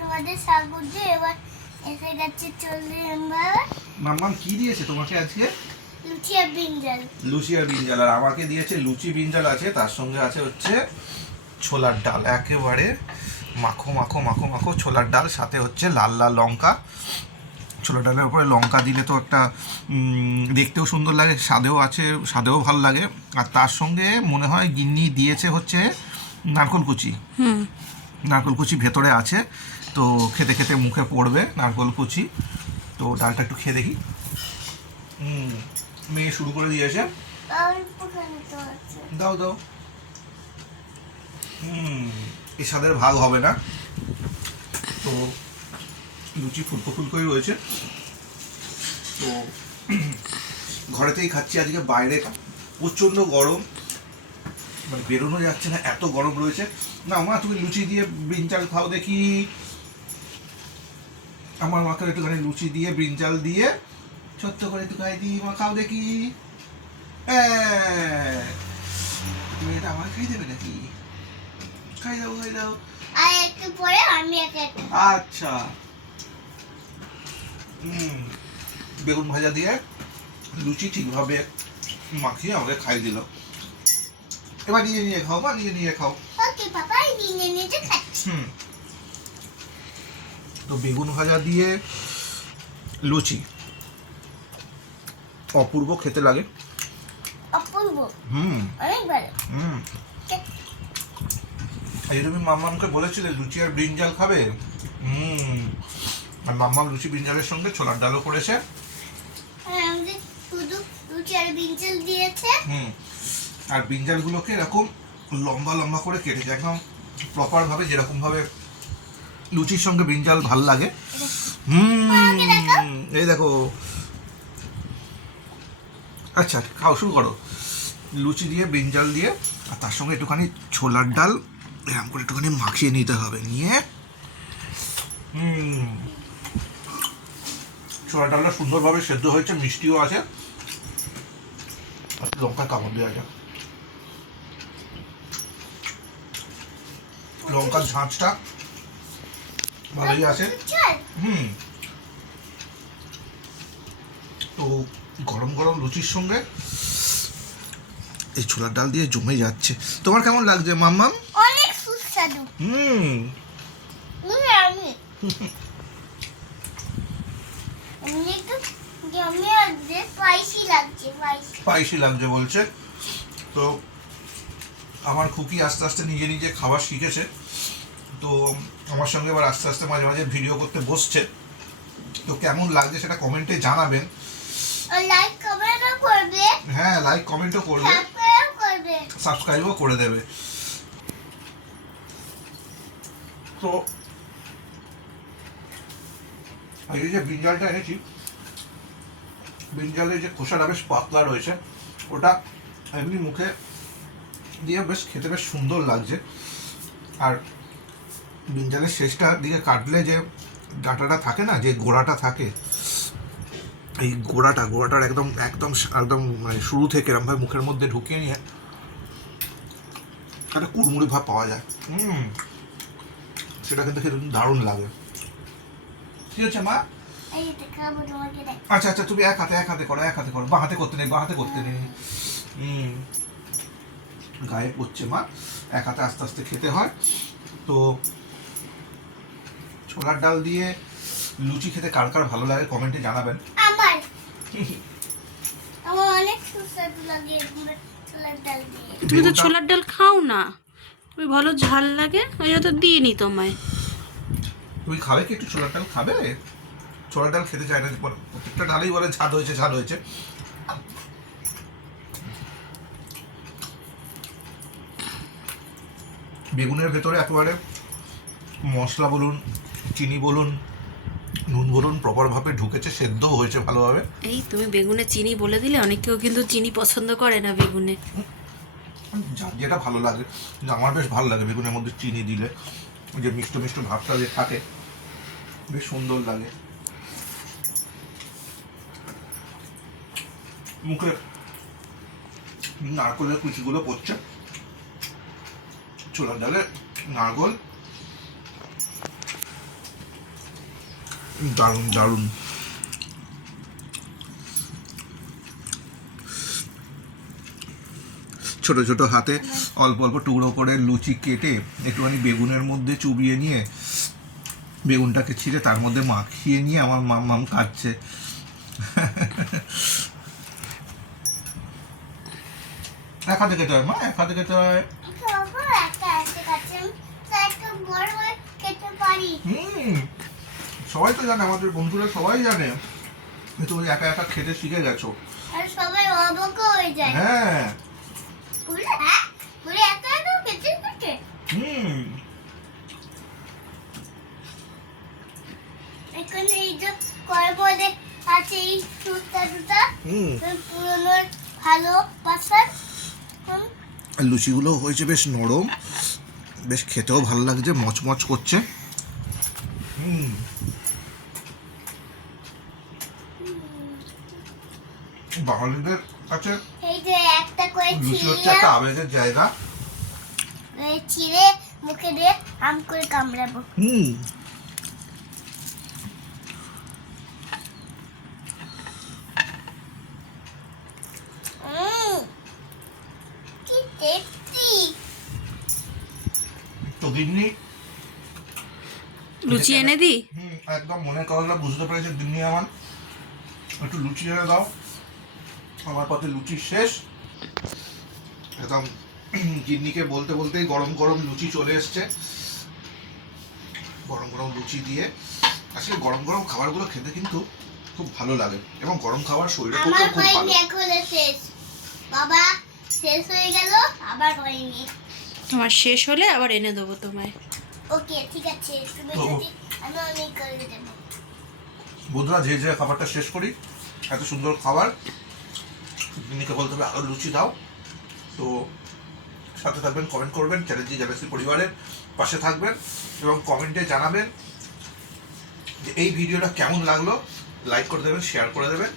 তোমাদের স্বাগত। এবার এসে গেছে মাম্মাম কি দিয়েছে তোমাকে আজকে? লুচি আর ব্রিঞ্জাল। লুচি আর ব্রিঞ্জাল। আর আমাকে দিয়েছে লুচি ব্রিঞ্জাল আছে, তার সঙ্গে আছে হচ্ছে ছোলার ডাল, একেবারে মাখো মাখো মাখো মাখো ছোলার ডাল, সাথে হচ্ছে লাল লাল লঙ্কা। ছোলার ডালের উপরে লঙ্কা দিলে তো একটা দেখতেও সুন্দর লাগে, স্বাদেও আছে, স্বাদেও ভালো লাগে। আর তার সঙ্গে মনে হয় গিন্নি দিয়েছে হচ্ছে নারকোল কুচি। নারকোল কুচি ভেতরে আছে, তো খেতে খেতে মুখে পড়বে নারকোল কুচি। তো ডালটা একটু খেয়ে দেখি। মেয়ে শুরু করে দিয়েছে। দাও দাও। এর স্বাদের ভাগ হবে না। তো লুচি ফুলকো ফুলকোই রয়েছে। তো ঘরেতেই খাচ্ছি আজকে, বাইরে প্রচণ্ড গরম, মানে বেরোনো যাচ্ছে না, এত গরম রয়েছে। না মা, তুমি লুচি দিয়ে ব্রিঞ্জাল খাও দেখি। আমার মাকে একটুখানি লুচি দিয়ে ব্রিঞ্জাল দিয়ে ছোট্ট করে একটু খাই দিই, মা খাও দেখি। তুমি এটা আমার খাই দেবে নাকি? খাই দাও খাই দাও। আর একটু পরে আমি একটা। আচ্ছা। বেগুন ভাজা দিয়ে লুচি ঠিকভাবে মাখিয়ে আমাকে খাই দিল। এবার নিয়ে নিয়ে খাও মা, নিয়ে নিয়ে খাও। ওকে বাবা, নিয়ে নিয়ে খাচ্ছি। তো বেগুন ভাজা দিয়ে লুচি অপূর্ব খেতে লাগে। অপূর্ব। অনেক ভালো। এই তুমি মাম্মামকে বলেছিলে লুচি আর ব্রিঞ্জাল খাবে। আর মাম্মাম লুচি ব্রিঞ্জালের সঙ্গে ছোলার ডালও করেছে। আমাদের শুধু লুচি আর ব্রিঞ্জাল দিয়েছে। আর ব্রিঞ্জালগুলোকে এরকম লম্বা লম্বা করে কেটেছে, একদম প্রপার ভাবে, যেরকম ভাবে লুচির সঙ্গে ব্রিঞ্জাল ভাল লাগে। এই দেখো। আচ্ছা খাও, শুরু করো। লুচি দিয়ে ব্রিঞ্জাল দিয়ে, আর তার সঙ্গে একটুখানি ছোলার ডাল এরকম করে একটুখানি মাখিয়ে নিতে হবে। নিয়ে ছোলার ডালটা সুন্দরভাবে সেদ্ধ হয়েছে, মিষ্টিও আছে। লঙ্কা কামড় দেওয়া যাক। লঙ্কার ঝাঁঝটা ভালোই আছে। তো গরম গরম লুচির সঙ্গে এই ছোলার ডাল দিয়ে জমে যাচ্ছে। তোমার কেমন লাগছে মাম্মাম? অনেক সুস্বাদু। স্পাইসি লাগছে বলছে। তো আমার খুকি আস্তে আস্তে নিজে নিজে খাবার শিখেছে, তো আমার সঙ্গে এবার আস্তে আস্তে মাঝে মাঝে ভিডিও করতে বসছে। তো কেমন লাগছে সেটা কমেন্টে জানাবেন। লাইক কমেন্টও করবে। হ্যাঁ, লাইক কমেন্টও করবে, সাবস্ক্রাইবও করে দেবে। তো এই যে ব্রিঞ্জালটা এনেছি, ব্রিঞ্জালের যে খোসাটা বেশ পাতলা রয়েছে, ওটা এমনি মুখে দিয়ে বেশ খেতে বেশ সুন্দর লাগছে। আর ব্রিঞ্জালের শেষটার দিকে কাটলে যে ডাঁটাটা থাকে না, যে গোড়াটা থাকে, এই গোড়াটার একদম একদম একদম মানে শুরু থেকে এরকমভাবে মুখের মধ্যে ঢুকিয়ে নিয়ে একটা কুড়মুড়ি ভাব পাওয়া যায়। সেটা কিন্তু খেতে দারুণ লাগে। কি হচ্ছে মা? আচ্ছা আচ্ছা, তুমি এক হাতে করো, বাঁ হাতে করতে নেই, গায়ে পড়ছে মা, এক হাতে আস্তে আস্তে খেতে হয়। তো ছোলার ডাল দিয়ে লুচি খেতে কার কার ভালো লাগে কমেন্টে জানাবেন। আমার অনেক সুস্বাদু লাগে ছোলার ডাল দিয়ে। তুমি তো ছোলার ডাল খাও না, তুমি ভালো ঝাল লাগে, ওই জন্য তো দিইনি তোমায়। তুমি খাবে কি একটু ছোলার ডাল খাবে? ছোলার ডাল খেতে চায় না, প্রত্যেকটা ডালেই বলে ঝাল হয়েছে। বেগুনের ভেতরে একেবারে মশলা বলুন, চিনি বলুন, নুন বলুন, প্রপারভাবে ঢুকেছে, সেদ্ধও হয়েছে ভালোভাবে। এই তুমি বেগুনে চিনি বলে দিলে, অনেকেও কিন্তু চিনি পছন্দ করে না বেগুনে। যার যেটা ভালো লাগে, কিন্তু আমার বেশ ভালো লাগে বেগুনের মধ্যে চিনি দিলে, যে মিষ্ট মিষ্ট ভাবটা যে থাকে, বেশ সুন্দর লাগে মুখে। নারকলের কুচিগুলো পড়ছে, ছোলার ডালে নারকল দারুণ দারুণ। ছোট ছোট হাতে অল্প অল্প টুকরো করে লুচি কেটে একটুখানি বেগুনের মধ্যে চুবিয়ে নিয়ে বেগুনটাকে ছিঁড়ে তার মধ্যে মাখিয়ে নিয়ে আমার মাম খাচ্ছে। এক হাতে খেতে হয় মা, এক হাতে খেতে হয়। বাবা, একটা কাছে একটা বড় হয়ে খেতে পারি। সবাই তো জানে, আমাদের বন্ধুরা সবাই জানে যে তুমি একা একা খেতে শিখে গেছো। আর সবাই অবাক হয়ে যায়। হ্যাঁ। বলে এত এত খেতে থাকে। এখানে এই যে কর্মদে আছে এই দুটা পুরনো ভালো পাসার। লুচিগুলো হয়েছে বেশ নরম, বেশ খেতেও ভালো লাগছে, মচমচ করছে। বাঙালিদের কাছে এই যে একটা করে লুচি হচ্ছে একটা আবেগের জায়গা। ছিঁড়ে মুখে দিয়ে আম করে কামড়াবো। কি টেস্টি। তো দিননি লুচি এনে দি। একদম মনের কথাটা বুঝতে পেরেছে দিননি আমার। একটু লুচি এনে দাও, আমার পথে লুচি শেষ। একদম গিন্নিকে বলতে বলতেই গরম গরম লুচি চলে এসছে। গরম গরম লুচি দিয়ে আসলে গরম গরম খাবারগুলো খেতে কিন্তু খুব ভালো লাগে, এবং গরম খাবার শরীরের আমার পক্ষে খুব ভালো। হয়নি এখনো শেষ। বাবা শেষ হয়ে গেল, আবার হয়নি। তোমার শেষ হলে আবার এনে দেবো তোমায়। ওকে ঠিক আছে, তুমি তো- যদি আমি অনেক করে দেবো। বন্ধুরা, যে যে খাবারটা শেষ করি, এত সুন্দর খাবার, গিন্নিকে বলতে হবে আরো লুচি দাও। তো সাথে থাকবেন, কমেন্ট করবেন, চ্যালেঞ্জি গ্যালাক্সি পরিবারের পাশে থাকবেন এবং কমেন্টে জানাবেন যে এই ভিডিওটা কেমন লাগলো। লাইক করে দেবেন, শেয়ার করে দেবেন।